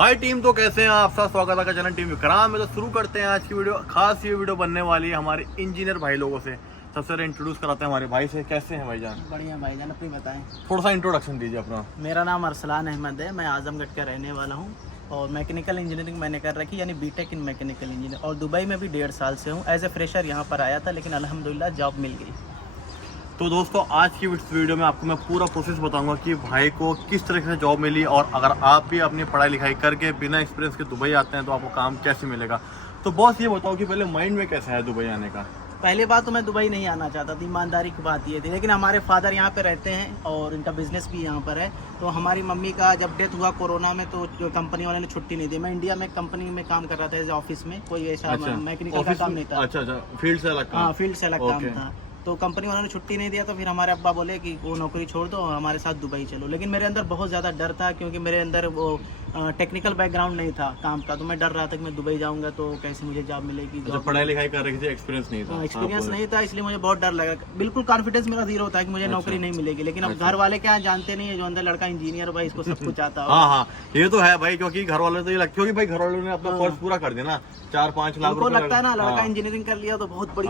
हाय team, तो कैसे हैं आप सब। स्वागत है चैनल टीम विक्रांत में। तो शुरू करते हैं आज की वीडियो। खास ये वीडियो बनने वाली है हमारे इंजीनियर भाई लोगों से। सबसे पहले इंट्रोड्यूस कराते हैं हमारे भाई से। कैसे हैं भाईजान? बढ़िया भाईजान, अपनी बताएं। थोड़ा सा इंट्रोडक्शन दीजिए अपना। मेरा नाम अरसलान अहमद है, मैं आजमगढ़ का रहने वाला हूँ और मैकेनिकल इंजीनियरिंग मैंने कर रखी, यानी बीटेक इन मैकेनिकल इंजीनियर। और दुबई में भी 1.5 साल से हूँ। एज ए फ्रेशर यहाँ पर आया था, लेकिन अल्हम्दुलिल्लाह जॉब मिल गई। तो दोस्तों, आज की इस वीडियो में आपको मैं पूरा प्रोसेस बताऊंगा कि भाई को किस तरह से जॉब मिली, और अगर आप भी अपनी पढ़ाई लिखाई करके बिना एक्सपीरियंस के दुबई आते हैं तो आपको काम कैसे मिलेगा। तो बॉस ये बताओ कि पहले माइंड में कैसा है दुबई आने का? पहली बात तो मैं दुबई नहीं आना चाहता था, ईमानदारी की बात ये थी। लेकिन हमारे फादर यहाँ पे रहते हैं और इनका बिजनेस भी यहाँ पर है। तो हमारी मम्मी का जब डेथ हुआ कोरोना में, तो कंपनी वाले ने छुट्टी नहीं दी। मैं इंडिया में कंपनी में काम कर रहा था एज ऑफिस में, कोई ऐसा मैकेनिकल का काम नहीं था। अच्छा, फील्ड से अलग काम? हाँ, फील्ड से अलग काम था। तो कंपनी वालों ने छुट्टी नहीं दिया, तो फिर हमारे अब्बा बोले कि वो नौकरी छोड़ दो और हमारे साथ दुबई चलो। लेकिन मेरे अंदर बहुत ज़्यादा डर था, क्योंकि मेरे अंदर वो टेक्निकल बैकग्राउंड नहीं था काम का। तो मैं डर रहा था कि मैं दुबई जाऊंगा तो कैसे मुझे जॉब मिलेगी। पढ़ाई लिखाई कर रही थी, एक्सपीरियंस नहीं था? एक्सपीरियंस नहीं था, इसलिए मुझे बहुत डर लगा। बिल्कुल कॉन्फिडेंस मेरा जीरो था कि मुझे नौकरी नहीं मिलेगी। लेकिन अब घर वाले क्या जानते नहीं है, जो अंदर लड़का इंजीनियर भाई, इसको सब कुछ आता है। हाँ, ये तो है भाई, क्योंकि घर वाले तो ये लगता है कि भाई घर वालों ने अपना फर्ज पूरा कर दिया ना। 4-5 लाख उनको लगता है ना लड़का इंजीनियरिंग कर लिया तो बहुत बड़ी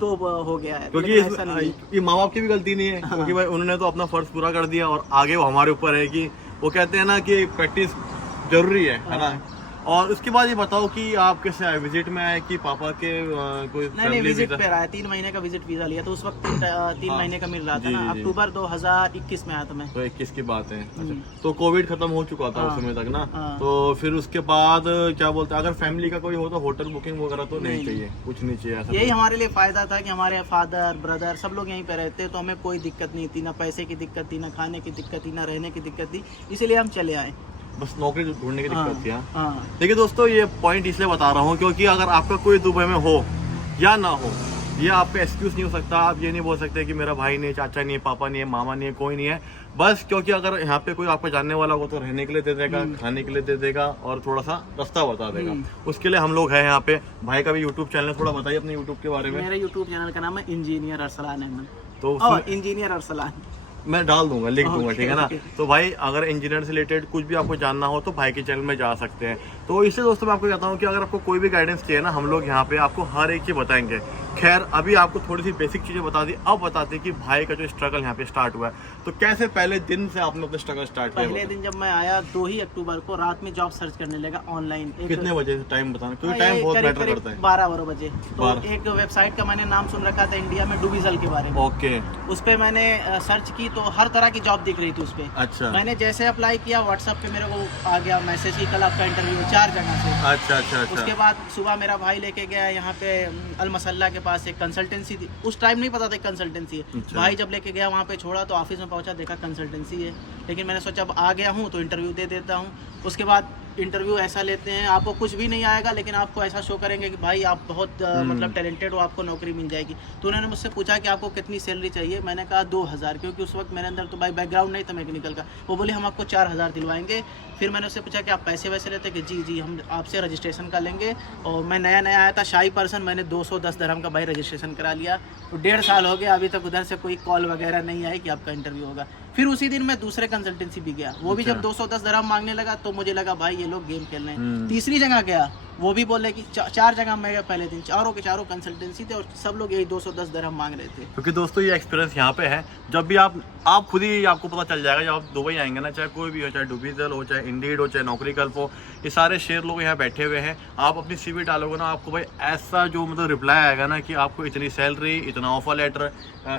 तो हो गया है। क्योंकि ये माँ बाप की भी गलती नहीं है, क्योंकि भाई उन्होंने तो अपना फर्ज पूरा कर दिया, और आगे वो हमारे ऊपर है कि वो कहते हैं ना कि प्रैक्टिस जरूरी है ना। और उसके बाद ये बताओ कि आप कैसे आए? विजिट में आए कि पापा के कोई? नहीं, विजिट पे आया। 3 महीने का विजिट वीजा लिया, तो उस वक्त 3 महीने का मिल रहा था ना। अक्टूबर 2021 में आया था मैं। तो 21 की बात है। अच्छा, तो कोविड खत्म हो चुका था उस समय तक ना। तो फिर उसके बाद क्या बोलते हैं, अगर फैमिली का कोई हो तो होटल बुकिंग वगैरह तो नहीं चाहिए, कुछ नहीं चाहिए ऐसा? यही हमारे लिए फायदा था कि हमारे फादर ब्रदर सब लोग यहीं पे रहते, तो हमें कोई दिक्कत नहीं थी। ना पैसे की दिक्कत थी, ना खाने की दिक्कत थी, ना रहने की दिक्कत थी। इसीलिए हम चले आए। बस नौकरी ढूंढने की दिक्कत थी। देखिए दोस्तों, ये पॉइंट इसलिए बता रहा हूँ क्योंकि अगर आपका कोई दुबई में हो या ना हो, ये आपका एक्सक्यूज नहीं हो सकता। आप ये नहीं बोल सकते कि मेरा भाई नहीं, चाचा नहीं है, पापा नहीं है, मामा नहीं है, कोई नहीं है। बस क्योंकि अगर यहाँ पे कोई आपको जानने वाला हो तो रहने के लिए दे देगा, खाने के लिए दे देगा, और थोड़ा सा रास्ता बता देगा। उसके लिए हम लोग हैं यहाँ पे। भाई का भी यूट्यूब चैनल, थोड़ा बताइए अपने यूट्यूब के बारे में। मेरे यूट्यूब चैनल का नाम है इंजीनियर अरसलान अहमद। तो इंजीनियर अरसलान मैं डाल दूंगा, लिख दूंगा, ठीक है ना। तो भाई अगर इंजीनियर से रिलेटेड कुछ भी आपको जानना हो तो भाई के चैनल में जा सकते हैं। तो इसलिए दोस्तों मैं आपको कहता हूँ कि अगर आपको कोई भी गाइडेंस चाहिए ना, हम लोग यहाँ पे आपको हर एक चीज बताएंगे। खैर, अभी आपको थोड़ी सी बेसिक चीजें बता दी। अब बताते हैं कि भाई का जो स्ट्रगल यहाँ पे स्टार्ट हुआ है। तो कैसे पहले दिन से आपने अपना स्ट्रगल स्टार्ट किया? पहले दिन जब मैं आया 2 ही अक्टूबर को रात में जॉब सर्च करने लगा ऑनलाइन। कितने बजे? टाइम बताना, क्योंकि टाइम बहुत मैटर करता है। 12 बजे। तो एक वेबसाइट का मैंने नाम सुन रखा था इंडिया में, डुबिजल के बारे में। ओके। उस पे मैंने सर्च की तो हर तरह की जॉब दिख रही थी उस पे। अच्छा। मैंने जैसे अप्लाई किया, व्हाट्सएप पे मेरे को आ गया मैसेज कि कल आपका इंटरव्यू 4 जगह से। अच्छा। उसके बाद सुबह मेरा भाई लेके गया यहाँ पे अल मसल्ला के पास एक कंसल्टेंसी थी। उस टाइम नहीं पता था कंसल्टेंसी है। भाई जब लेके गया वहाँ पे छोड़ा तो ऑफिस में पहुंचा, देखा कंसल्टेंसी है। लेकिन मैंने सोचा अब आ गया हूँ तो इंटरव्यू दे देता हूँ। उसके बाद इंटरव्यू ऐसा लेते हैं, आपको कुछ भी नहीं आएगा, लेकिन आपको ऐसा शो करेंगे कि भाई आप बहुत मतलब टैलेंटेड हो, आपको नौकरी मिल जाएगी। तो उन्होंने मुझसे पूछा कि आपको कितनी सैलरी चाहिए। मैंने कहा 2000, क्योंकि उस वक्त मेरे अंदर तो भाई बैकग्राउंड नहीं था मैकेनिकल का। वो बोले हम आपको 4000 दिलवाएंगे। फिर मैंने उससे पूछा कि आप पैसे वैसे लेते? कि जी हम आपसे रजिस्ट्रेशन का लेंगे। और मैं नया आया था, शाही पर्सन, मैंने 210 दिरहम का भाई रजिस्ट्रेशन करा लिया। तो 1.5 साल हो गया, अभी तक उधर से कोई कॉल वगैरह नहीं आई कि आपका इंटरव्यू होगा। फिर उसी दिन मैं दूसरे कंसल्टेंसी भी गया, वो भी जब 210 दिरहम मांगने लगा तो मुझे लगा भाई ये लोग गेम खेल रहे हैं। तीसरी जगह गया, वो भी बोले कि 4 जगह मैं गया पहले दिन, चारों के चारों कंसल्टेंसी थे और सब लोग यही 210 दिरहम मांग रहे थे। क्योंकि दोस्तों ये एक्सपीरियंस यहाँ पे है। जब भी आप खुद ही आपको पता चल जाएगा जब आप दुबई आएंगे ना, चाहे कोई भी हो, चाहे डुबिजल हो, चाहे इंडीड हो, चाहे नौकरी गल्फ हो, ये सारे शेयर लोग यहाँ बैठे हुए हैं। आप अपनी CV डालोगे ना, आपको भाई ऐसा जो मतलब रिप्लाई आएगा ना कि आपको इतनी सैलरी, इतना ऑफर लेटर,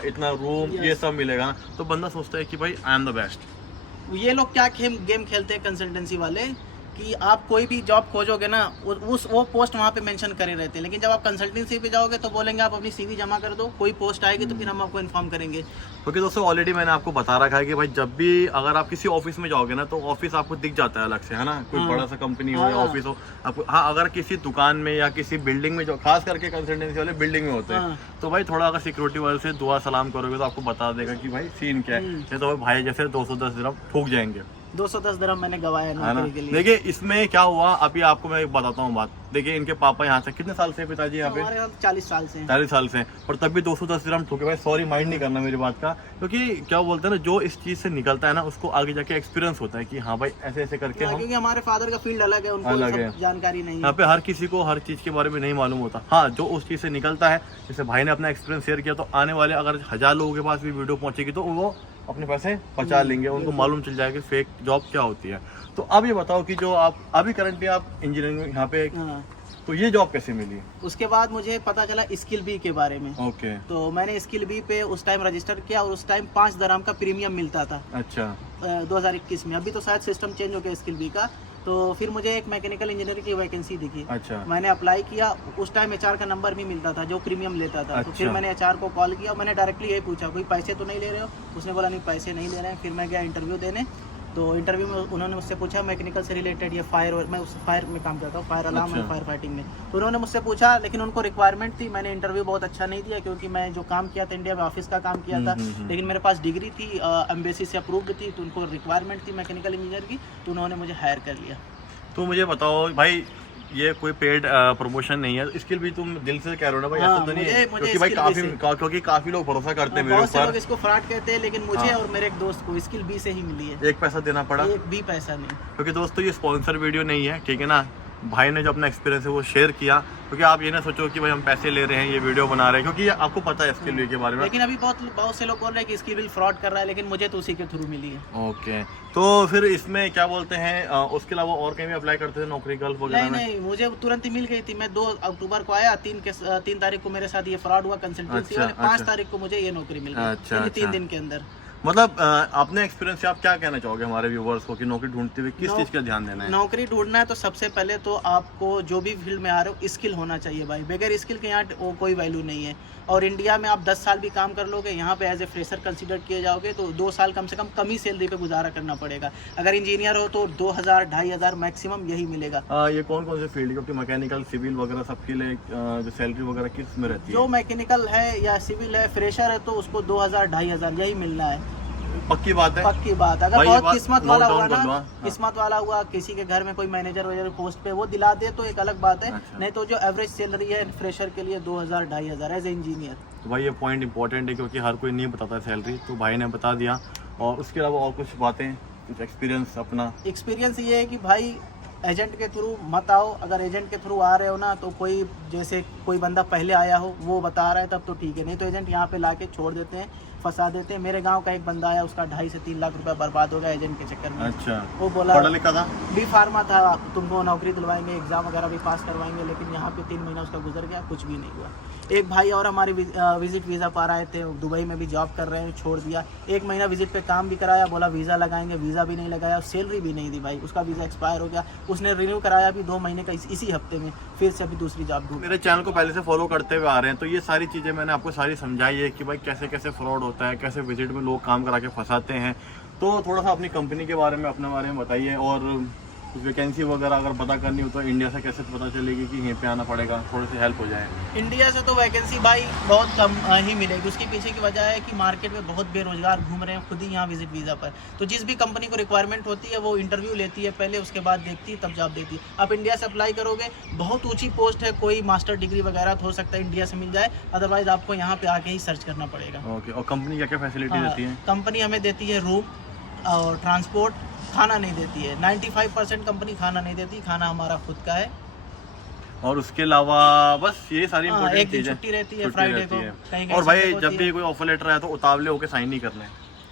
इतना रूम, ये सब मिलेगा ना, तो बंदा सोचता है कि भाई आई एम द बेस्ट। ये लोग क्या गेम खेलते हैं कंसल्टेंसी वाले कि आप कोई भी जॉब खोजोगे ना, वो पोस्ट वहाँ पे मेंशन करे रहते हैं। लेकिन जब आप कंसल्टेंसी पे जाओगे तो बोलेंगे आप अपनी CV जमा कर दो, कोई पोस्ट आएगी तो फिर हम आपको इन्फॉर्म करेंगे। क्योंकि दोस्तों ऑलरेडी मैंने आपको बता रखा है कि भाई जब भी अगर आप किसी ऑफिस में जाओगे ना, तो ऑफिस आपको दिख जाता है अलग से, है ना। कोई बड़ा सा कंपनी हो या ऑफिस हो आपको। हाँ, अगर किसी दुकान में या किसी बिल्डिंग में, जो खास करके कंसल्टेंसी वाले बिल्डिंग में होते हैं, तो भाई थोड़ा अगर सिक्योरिटी वाले से दुआ सलाम करोगे तो आपको बता देगा कि भाई सीन क्या है। तो भाई जैसे 210 दिरहम ठोक जाएंगे। 210 दिरहम मैंने गवाया है ना। नौकरी के लिए। देखिए इसमें क्या हुआ, अभी आपको मैं बताता हूँ बात। देखिए इनके पापा यहाँ से कितने साल से पिताजी यहाँ पे? हमारे यहाँ 40 साल से हैं। 40 साल से हैं, पर तब भी 210 दिरहम ठोके भाई। सॉरी माइंड नहीं करना मेरी बात का, क्योंकि क्या बोलते हैं ना, जो इस चीज से निकलता है ना उसको आगे जाके एक्सपीरियंस होता है कि हाँ भाई ऐसे ऐसे करके हम। क्योंकि हमारे फादर का फील्ड अलग है, उनको अलग सब है। जानकारी नहीं यहाँ है। पे हर किसी को हर चीज के बारे में नहीं मालूम होता। हाँ, जो उस चीज से निकलता है, जैसे भाई ने अपना एक्सपीरियंस शेयर किया, तो आने वाले अगर 1000 लोगों के पास भी वीडियो पहुंचेगी तो वो अपने पैसे बचा लेंगे, उनको मालूम चल जाएगा कि फेक जॉब क्या होती है। तो अब ये बताओ कि जो आप अभी करंटली आप इंजीनियरिंग यहाँ पे, हाँ। तो ये जॉब कैसे मिली? उसके बाद मुझे पता चला स्किल बी के बारे में। ओके। तो मैंने स्किल बी पे उस टाइम रजिस्टर किया और उस टाइम 5 दिरहम का प्रीमियम मिलता था अच्छा। 2021 में। अभी तो शायद सिस्टम चेंज हो गया स्किल बी का। तो फिर मुझे एक मैकेनिकल इंजीनियर की वैकेंसी दिखी। अच्छा। मैंने अप्लाई किया। उस टाइम एचआर का नंबर भी मिलता था जो प्रीमियम लेता था। तो फिर अच्छा। मैंने एचआर को कॉल किया, मैंने डायरेक्टली यही पूछा कोई पैसे तो नहीं ले रहे हो? उसने बोला नहीं पैसे नहीं ले रहे हैं। फिर मैं गया इंटरव्यू देने। तो इंटरव्यू में उन्होंने मुझसे पूछा मैकेनिकल से रिलेटेड ये फायर, और मैं उस फायर में काम करता हूँ, फायर अलार्म और फायर फाइटिंग में। तो उन्होंने मुझसे पूछा, लेकिन उनको रिक्वायरमेंट थी। मैंने इंटरव्यू बहुत अच्छा नहीं दिया क्योंकि मैं जो काम किया था इंडिया में ऑफिस का काम किया था, लेकिन मेरे पास डिग्री थी, एम्बेसी से अप्रूव्ड थी, तो उनको रिक्वायरमेंट थी मैकेनिकल इंजीनियर की, तो उन्होंने मुझे हायर कर लिया। तो मुझे बताओ भाई, ये कोई पेड प्रमोशन नहीं है, स्किल भी तुम दिल से कह रहे हो ना भाई? हाँ, ऐसा तो नहीं है? मुझे क्योंकि भाई skill भी क्योंकि काफी लोग भरोसा करते हैं मेरे बहुत से लोग ऊपर। इसको फ्रॉड कहते हैं, लेकिन मुझे हाँ। और मेरे एक दोस्त को स्किल बी से ही मिली है। एक पैसा देना पड़ा? एक भी पैसा नहीं। क्योंकि दोस्तों ये स्पॉन्सर वीडियो नहीं है, ठीक है ना। भाई ने जो अपना एक्सपीरियंस है वो शेयर किया, क्योंकि आप ये ना सोचो कि भाई हम पैसे ले रहे हैं, ये वीडियो बना रहे हैं, क्योंकि आपको पता है स्किल के बारे में। लेकिन अभी बहुत से लोग बोल रहे हैं कि स्किल बिल फ्रॉड कर रहा है, लेकिन मुझे तो उसी के थ्रू मिली है। ओके। तो फिर इसमें क्या बोलते हैं, उसके अलावा और कहीं भी अप्लाई करते थे नौकरी गल्फ वगैरह में? नहीं, मुझे तुरंत ही मिल गई थी। मैं 2 अक्टूबर को आया, 3 तारीख को मेरे साथ ये फ्रॉड हुआ कंसल्टेंसी अच्छा, वाले, 5 अच्छा। तारीख को मुझे ये नौकरी मिल गई। अच्छा, यानी 3 अच्छा। दिन के अंदर। मतलब अपने एक्सपीरियंस से आप क्या कहना चाहोगे हमारे व्यूवर्स को कि नौकरी ढूंढते हुए किस चीज़ का ध्यान देना है? नौकरी ढूंढना है तो सबसे पहले तो आपको जो भी फील्ड में आ रहे हो स्किल होना चाहिए भाई। बगैर स्किल के यहाँ कोई वैल्यू नहीं है। और इंडिया में आप 10 साल भी काम कर लोगे, यहाँ पे एज ए फ्रेशर कंसीडर किए जाओगे तो 2 साल कम से कम ही सैलरी पे गुजारा करना पड़ेगा। अगर इंजीनियर हो तो 2000 2500 मैक्सिमम यही मिलेगा। ये कौन कौन से फील्ड, क्योंकि मैकेनिकल सिविल वगैरह सबके लिए जो सैलरी वगैरह किस में रहती है? जो मैकेनिकल है या सिविल है, फ्रेशर है, तो उसको 2000 2500 यही मिलना है। पक्की बात है। पक्की बात। अगर भाई ये बहुत बात किस्मत note वाला down हुआ कर ना, लो, हाँ। किस्मत वाला हुआ, किसी के घर में कोई मैनेजर वगैरह पोस्ट पे वो दिला दे तो एक अलग बात है। अच्छा। नहीं तो जो एवरेज सैलरी है फ्रेशर के लिए 2000 2500 एज ए इंजीनियर। तो भाई ये पॉइंट इंपॉर्टेंट है, क्योंकि हर कोई नहीं बताता सैलरी, तो भाई ने बता दिया। और उसके अलावा और कुछ बातें, कुछ एक्सपीरियंस अपना? एक्सपीरियंस ये है कि भाई एजेंट के थ्रू मत आओ। अगर एजेंट के थ्रू आ रहे हो ना, तो कोई जैसे कोई बंदा पहले आया हो वो बता रहा है तब तो ठीक है, नहीं तो एजेंट यहाँ पे लाके छोड़ देते हैं, फंसा देते हैं। मेरे गांव का एक बंदा आया, उसका 2.5 से 3 लाख रुपया बर्बाद हो गया एजेंट के चक्कर में। अच्छा। वो बोला पढ़ा लिखा था? बी फार्मा था, तुमको नौकरी दिलवाएंगे, एग्जाम वगैरह भी पास करवाएंगे, लेकिन यहाँ पे 3 महीना उसका गुजर गया, कुछ भी नहीं हुआ। एक भाई और हमारी विजिट वीज़ा पर आए थे, दुबई में भी जॉब कर रहे हैं, छोड़ दिया। 1 महीना विजिट पे काम भी कराया, बोला वीज़ा लगाएंगे, वीज़ा भी नहीं लगाया, सैलरी भी नहीं दी भाई, उसका वीज़ा एक्सपायर हो गया। उसने रिन्यू कराया भी 2 महीने का इसी हफ्ते में, फिर से अभी दूसरी जॉब ढूंढ। मेरे चैनल को पहले से फॉलो करते हुए आ रहे हैं, तो ये सारी चीज़ें मैंने आपको सारी समझाई है कि भाई कैसे कैसे फ्रॉड होता है, कैसे विजिट में लोग काम करा के फंसाते हैं। तो थोड़ा सा अपनी कंपनी के बारे में, अपने बारे में बताइए। और कुछ वैकेंसी वगैरह अगर पता करनी हो तो इंडिया से कैसे पता चलेगी कि यहीं पे आना पड़ेगा, थोड़ी सी हेल्प हो जाए। इंडिया से तो वैकेंसी भाई बहुत कम ही मिलेगी। उसके पीछे की वजह है कि मार्केट में बहुत बेरोजगार घूम रहे हैं खुद ही यहाँ विजिट वीज़ा पर। तो जिस भी कंपनी को रिक्वायरमेंट होती है वो इंटरव्यू लेती है पहले, उसके बाद देखती है, तब जॉब देती है। आप इंडिया से अप्लाई करोगे, बहुत ऊँची पोस्ट है, कोई मास्टर डिग्री वगैरह तो हो सकता है इंडिया से मिल जाए, अदरवाइज आपको यहाँ पे आके ही सर्च करना पड़ेगा। ओके। और कंपनी क्या क्या फैसिलिटी देती है? कंपनी हमें देती है रूम और ट्रांसपोर्ट, खाना नहीं देती है। 95% कंपनी खाना नहीं देती, खाना हमारा खुद का है। और उसके अलावा बस ये सारी एक इम्पोर्टेंट दिन चीज़ें। छुट्टी रहती है छुट्टी फ्राइडे रहती को, है। कहीं और भाई Sunday को जब होती भी है। कोई ऑफर लेटर आया तो उतावले होकर साइन नहीं करने,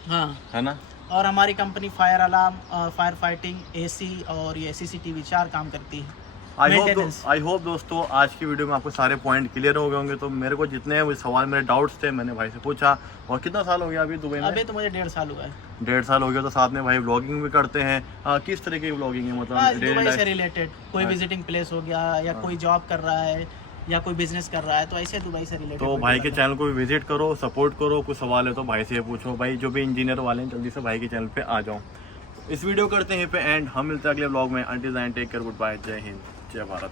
हाँ। है ना। और हमारी company fire alarm, fire fighting, AC और ये CCTV 4 काम करती है। आई होप दोस्तों आज की वीडियो में आपको सारे पॉइंट क्लियर हो गए होंगे। तो मेरे को जितने सवाल, मेरे डाउट्स थे, मैंने भाई से पूछा। और कितना साल हो गया अभी दुबई में? अभी तो मुझे 1.5 साल हुआ है। 1.5 साल हो गया। तो साथ में भाई व्लॉगिंग भी करते हैं। किस तरह की व्लॉगिंग है, मतलब daily दुबई life? से रिलेटेड कोई हाँ। विजिटिंग प्लेस हो गया, या कोई जॉब कर रहा है, या कोई बिजनेस कर रहा है, तो ऐसे दुबई से रिलेटेड। तो भाई के चैनल को भी विजिट करो, सपोर्ट करो। कुछ सवाल है तो भाई से पूछो। भाई जो भी इंजीनियर वाले हैं जल्दी से भाई के चैनल पे आ जाओ। इस वीडियो करते हैं पे एंड, हम मिलते हैं अगले व्लॉग में। Until then take care, goodbye, जय हिंद, जय भारत।